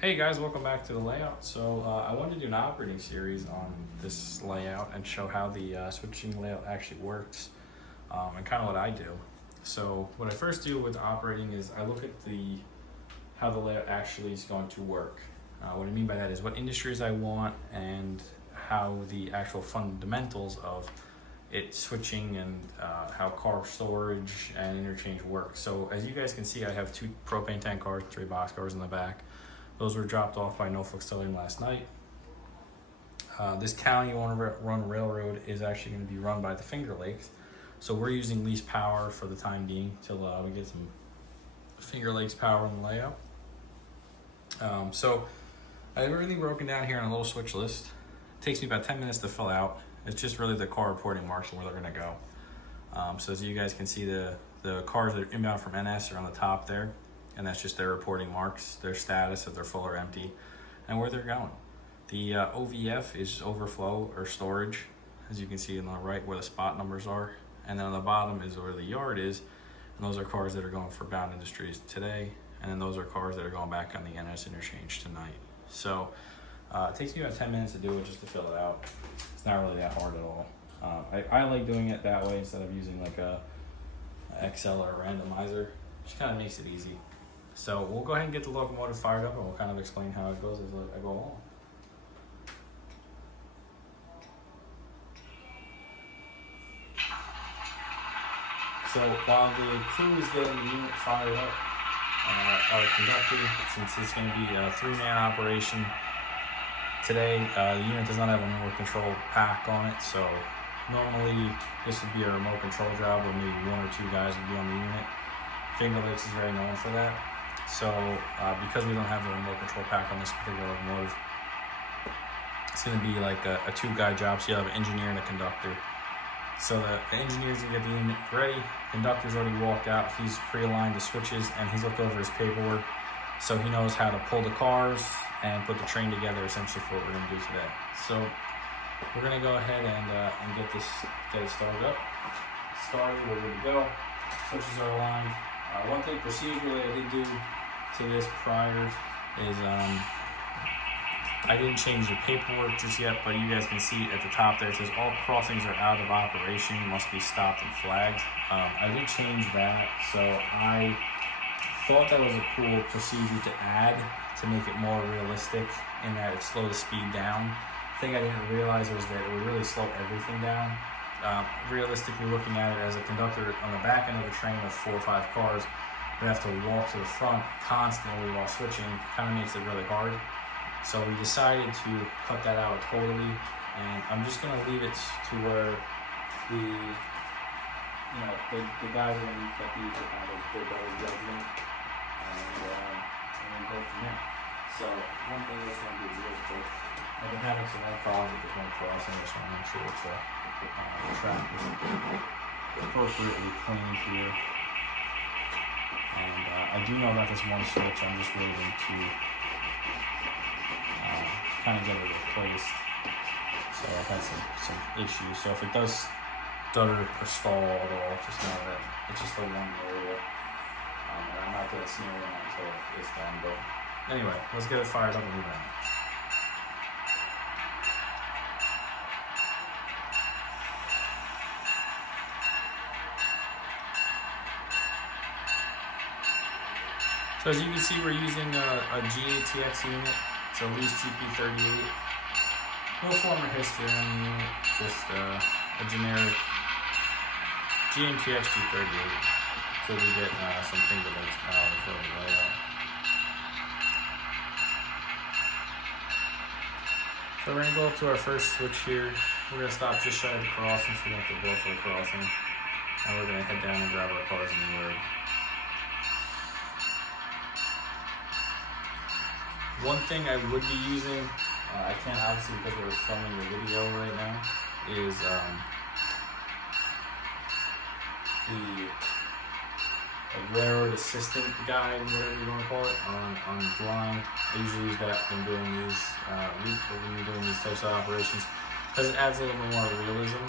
Hey guys, welcome back to the layout. So I wanted to do an operating series on this layout and show how the switching layout actually works and kind of what I do. So what I first do with operating is I look at how the layout actually is going to work. What I mean by that is what industries I want and how the actual fundamentals of it switching and how car storage and interchange work. So as you guys can see, I have 2 propane tank cars, 3 box cars in the back. Those were dropped off by Norfolk Southern last night. This county-run railroad is actually going to be run by the Finger Lakes. So we're using lease power for the time being till we get some Finger Lakes power in the layout. So I have everything broken down here on a little switch list. It takes me about 10 minutes to fill out. It's just really the car reporting marks and where they're going to go. So as you guys can see, the cars that are inbound from NS are on the top there. And that's just their reporting marks, their status, if they're full or empty, and where they're going. The OVF is overflow or storage, as you can see on the right where the spot numbers are. And then on the bottom is where the yard is, and those are cars that are going for Bound Industries today, and then those are cars that are going back on the NS interchange tonight. So it takes me about 10 minutes to do it just to fill it out. It's not really that hard at all. I like doing it that way instead of using like a Excel or a randomizer. Just kind of makes it easy. So we'll go ahead and get the locomotive fired up and we'll kind of explain how it goes as I go along. So while the crew is getting the unit fired up, our conductor, since it's going to be a 3-man operation today, the unit does not have a remote control pack on it. So normally this would be a remote control job where maybe 1 or 2 guys would be on the unit. Finger Lakes is very known for that. So because we don't have the remote control pack on this particular locomotive, it's going to be like a 2-guy job. So you have an engineer and a conductor. So the engineer's going to get the unit ready. Conductor's already walked out. He's pre-aligned the switches and he's looked over his paperwork. So he knows how to pull the cars and put the train together essentially for what we're going to do today. So we're going to go ahead and get it started up. We're good to go. Switches are aligned. One thing procedurally I did do to this prior is I didn't change the paperwork just yet, but you guys can see at the top there it says all crossings are out of operation, must be stopped and flagged. I did change that, so I thought that was a cool procedure to add to make it more realistic in that it slowed the speed down. The thing I didn't realize was that it would really slow everything down. Realistically looking at it as a conductor on the back end of a train of 4 or 5 cars, we have to walk to the front constantly while switching. Kind of makes it really hard. So we decided to cut that out totally, and I'm just going to leave it to where the guys are going to get these to kind of their better judgment, and go from there. So one thing I just want to do real quick, I've been having some problems with this one crossing. I just want to make sure that the track is appropriately clean here. And I do know about this one switch. I'm just waiting to kind of get it replaced. So I've had some issues. So if it does stutter or stall at all, just know that it's just the one area. And I'm not going to snare it until it's done. But anyway, let's get it fired up and move on. So as you can see, we're using a GATX unit. It's a lease GP38. No former history on the unit, just a generic GMTX G38. So we get some Finger Lakes power for the layout. So we're going to go up to our first switch here. We're going to stop just shy of the crossing so we don't have to blow for the crossing. And we're going to head down and grab our cars in the yard. One thing I would be using, I can't obviously because we're filming the video right now, is the railroad assistant guide, whatever you want to call it, on Blind. I usually use that when doing these types of operations because it adds a little bit more realism.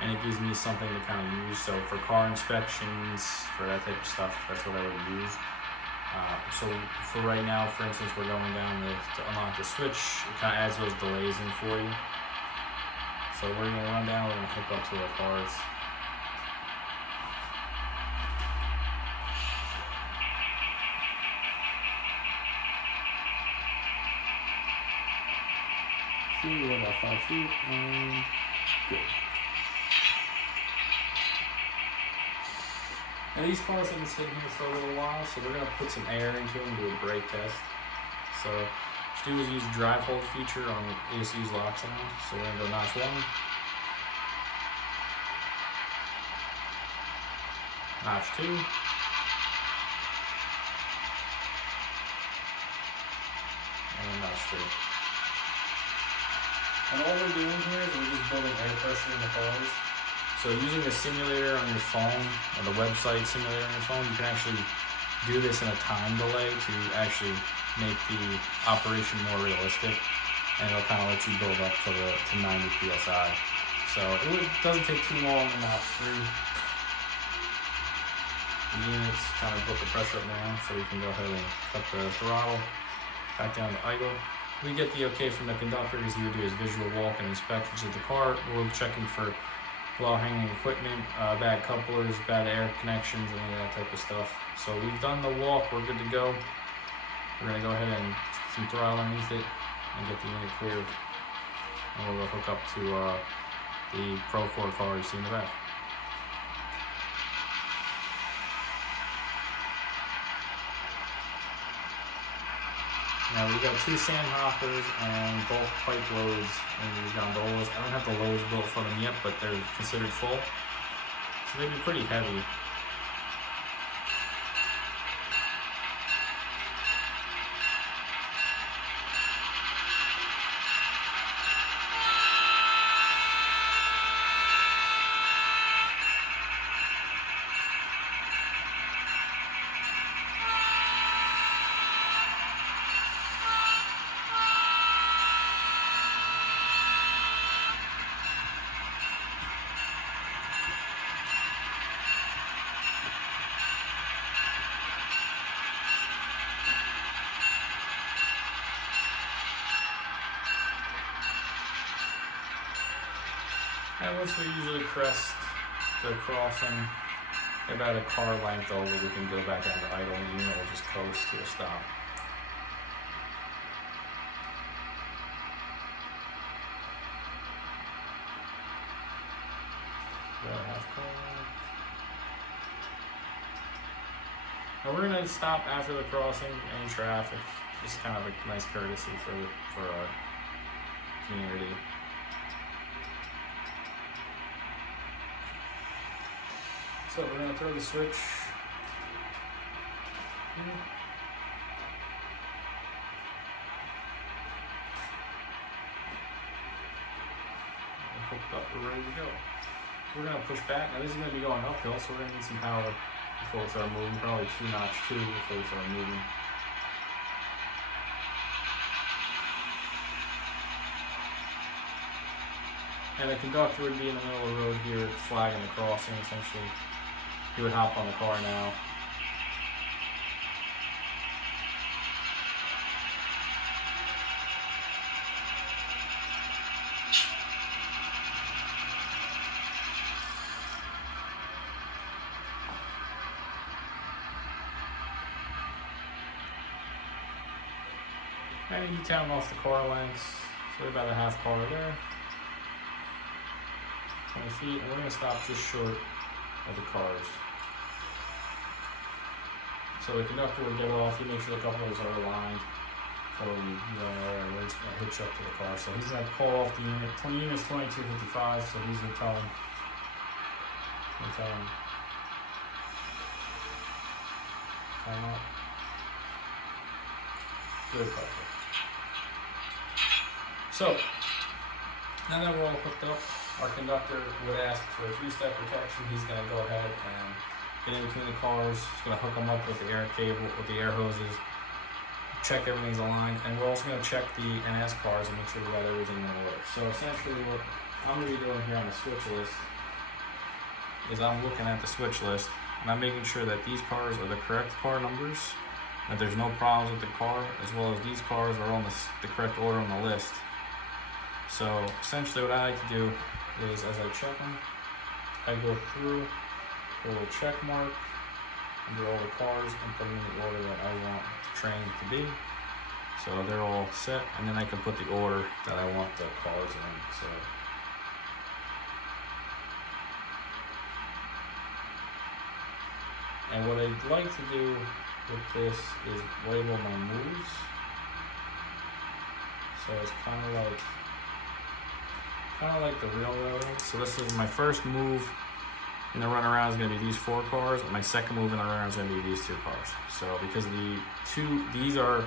And and it gives me something to kind of use. So for car inspections, for that type of stuff, that's what I would use. So for right now, for instance, we're going down to unlock the switch. It kind of adds those delays in for you. So we're going to run down, we're going to hook up to our cars. We're about 5 feet, and good. Now these cars have been sitting here for a little while, so we're going to put some air into them and do a brake test. So what you do is use the drive hold feature on ASU's lock sound. So we're going to go notch 1, notch 2, and notch 3. And all we're doing here is we're just building air pressure in the cars. So using the simulator on your phone, or the website simulator on your phone, you can actually do this in a time delay to actually make the operation more realistic, and it'll kind of let you build up to 90 psi. So it doesn't take too long in notch 3. The units kind of put the pressure up now, so we can go ahead and cut the throttle back down to idle. We get the okay from the conductor because he would do his visual walk and inspections of the car. We're checking for low hanging equipment, bad couplers, bad air connections, any of that type of stuff. So we've done the walk, we're good to go. We're gonna go ahead and put some throttle underneath it and get the unit cleared. And we'll hook up to the Procore car you see in the back. Now we've got 2 sand hoppers and bulk pipe loads in these gondolas. I don't have the loads built for them yet, but they're considered full. So they'd be pretty heavy. And once we usually crest the crossing, about a car length over, we can go back down to idle and the unit will just coast to a stop. About a half car length. And we're going to stop after the crossing, any traffic. Just kind of a nice courtesy for our community. So we're going to throw the switch in. We're hooked up, we're ready to go. We're going to push back. Now this is going to be going uphill, so we're going to need some power before we start moving. Probably 2 notch 2 before we start moving. And the conductor would be in the middle of the road here, flagging the crossing, essentially. He would hop on the car now. And you count off the car lengths, so we're about a half car there. 20 feet, and we're going to stop just short of the cars. So the conductor will get off, he makes sure the couplers are aligned before we hitch up to the car. So he's going to pull off the unit. The unit's 2255, so he's going to tell him. Time up. Good coupler. So, now that we're all hooked up, our conductor would ask for a 3-step protection. He's going to go ahead and get in between the cars. He's going to hook them up with the air cable, with the air hoses, check everything's aligned, and we're also going to check the NS cars and make sure we got everything in order. So essentially what I'm going to be doing here on the switch list is I'm looking at the switch list and I'm making sure that these cars are the correct car numbers, that there's no problems with the car, as well as these cars are on the correct order on the list. So essentially what I like to do is, as I check them, I go through a little check mark under all the cars and put them in the order that I want the train to be. So they're all set, and then I can put the order that I want the cars in. So and what I'd like to do with this is label my moves. So it's kind of like the real railroad. So this is my first move in the runaround is going to be these 4 cars, and my second move in the runaround is going to be these 2 cars. So because these are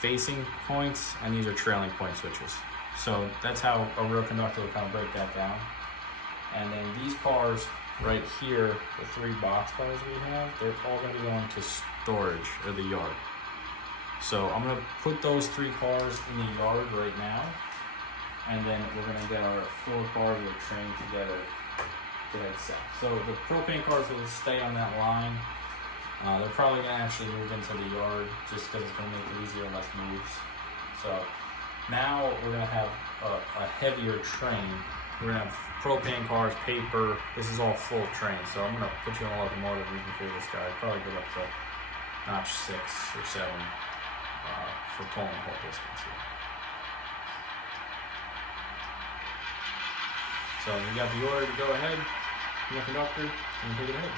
facing points and these are trailing point switches. So that's how a real conductor will kind of break that down. And then these cars right here, the 3 box cars we have, they're all going to be going to storage or the yard. So I'm going to put those 3 cars in the yard right now, and then we're going to get our 4 cars that are trained together to head south. So the propane cars will stay on that line. They're probably going to actually move into the yard just because it's going to make it easier and less moves. So now we're going to have a heavier train. We're going to have propane cars, paper. This is all full train. So I'm going to put you on a locomotive and you can figure this guy. Probably get up to notch 6 or 7 for pulling the whole distance here. So you got the order to go ahead from the conductor and take it ahead.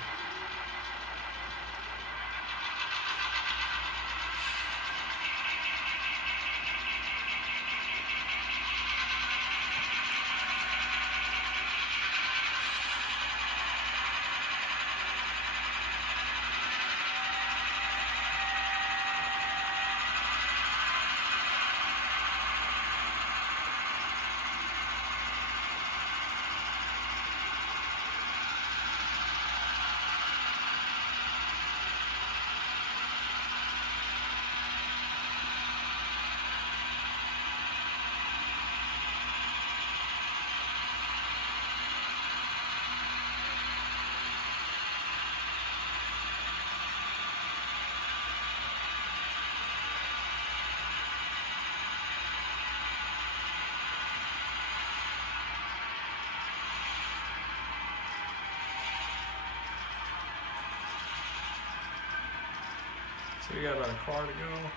So we got about a car to go.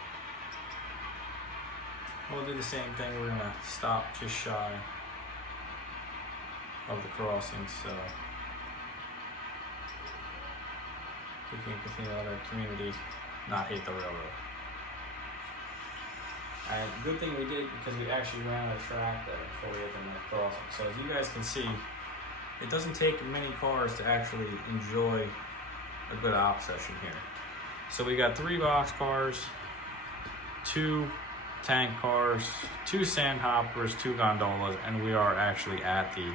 We'll do the same thing. We're gonna stop just shy of the crossing, so we can continue to let our community not hate the railroad. And good thing we did, because we actually ran a track there before we hit the next crossing. So as you guys can see, it doesn't take many cars to actually enjoy a good op session here. So we got 3 box cars, 2 tank cars, 2 sand hoppers, 2 gondolas, and we are actually at the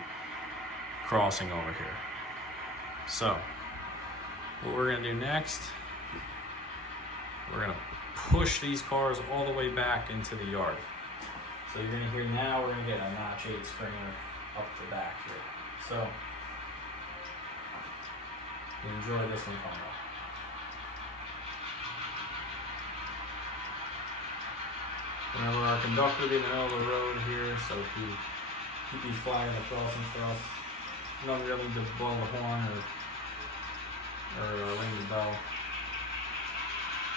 crossing over here. So what we're gonna do next, we're gonna push these cars all the way back into the yard. So you're gonna hear now, we're gonna get a notch 8 screamer up the back here. So enjoy this one coming up. Remember, our conductor will be in the middle of the road here, so he'd be flagging the crossing for us. You don't really need to blow the horn or ring the bell.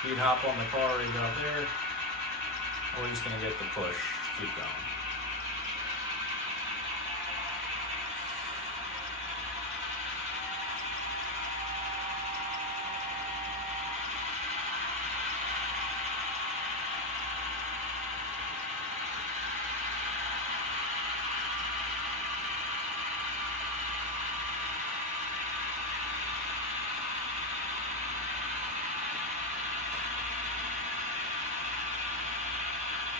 He'd hop on the car right out there, and we're just going to get the push to keep going.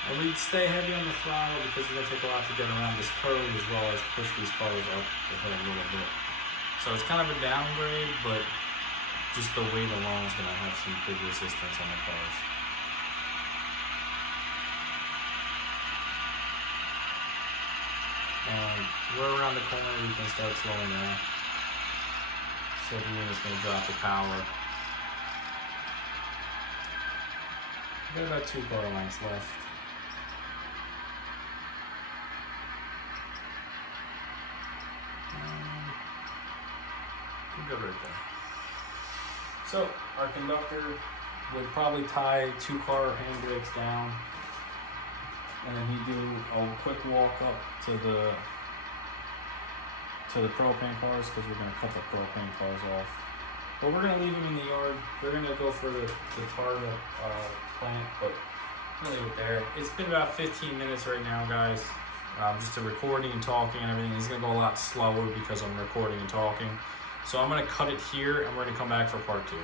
And we'd stay heavy on the throttle because it's going to take a lot to get around this curve, as well as push these cars up the hill a little bit. So it's kind of a downgrade, but just the weight alone is going to have some big resistance on the cars. And we're around the corner, we can start slowing down. So the unit's going to drop the power. We've got about 2 car lengths left. Good right there. So our conductor would probably tie 2 car handbrakes down, and then he'd do a quick walk up to the propane cars, because we're going to cut the propane cars off. But we're going to leave them in the yard. They're going to go for the target plant, but I'm going to leave it there. It's been about 15 minutes right now, guys. Just the recording and talking and everything. It's going to go a lot slower because I'm recording and talking. So I'm going to cut it here, and we're going to come back for part 2.